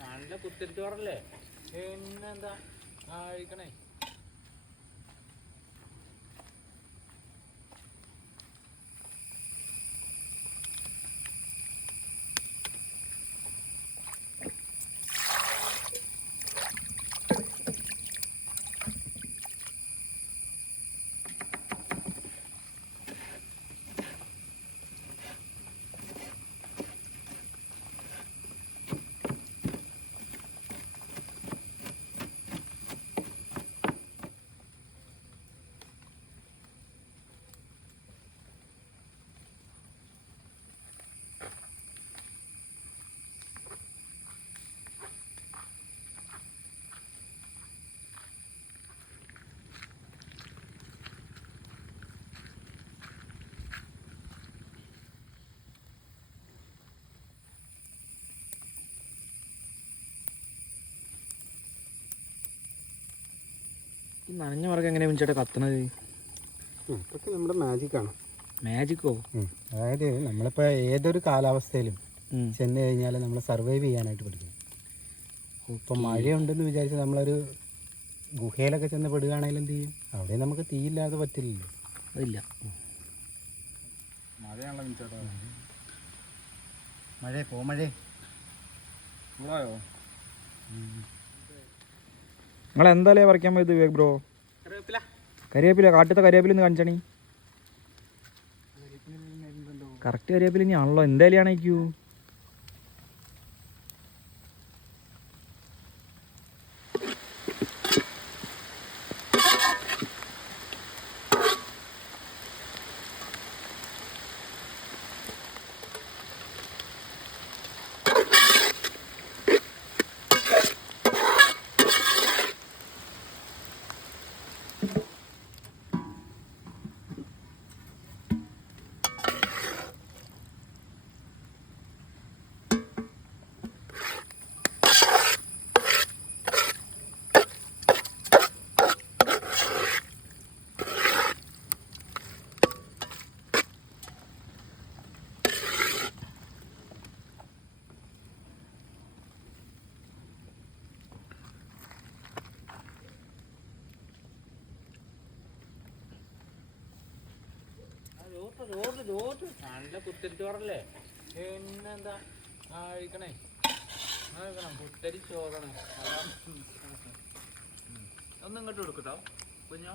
നല്ല കുത്തിരിച്ചോറല്ലേ പിന്നെന്താ? കഴിക്കണേ നനഞ്ഞ മറക്കം എങ്ങനെയാ മിനിച്ചേട്ടാ കത്തണത്? ഇതൊക്കെ നമ്മുടെ ആണ്. മാജിക്കോ അതായത് നമ്മളിപ്പോൾ ഏതൊരു കാലാവസ്ഥയിലും ചെന്ന് കഴിഞ്ഞാൽ നമ്മൾ സർവൈവ് ചെയ്യാനായിട്ട് പഠിക്കും ഇപ്പം മഴയുണ്ടെന്ന് വിചാരിച്ച് നമ്മളൊരു ഗുഹയിലൊക്കെ ചെന്ന് പെടുകയാണെങ്കിൽ എന്ത് ചെയ്യും? അവിടെ നമുക്ക് തീയില്ലാതെ പറ്റില്ലല്ലോ. അതില്ല. മഴയാണല്ലോ മിച്ചോട്ടോ മഴ പോ മഴേ ചൂടായോ? നിങ്ങൾ എന്തായാലും പറിക്കാൻ പോയത് വിവേക് ബ്രോ കരിവേപ്പില കാട്ടത്തെ കരിവേപ്പില ഒന്ന് കാണിച്ചണി കറക്റ്റ് കരിവേപ്പില ഇനി ആണല്ലോ എന്തായാലും ആണേക്കൂ നല്ല കുത്തിരിച്ചോറല്ലേ പിന്നെന്താ? കഴിക്കണേ കഴിക്കണം കുത്തരി ചോറാണ്. ഒന്ന് ഇങ്ങോട്ട് കൊടുക്കട്ടോ കുഞ്ഞോ.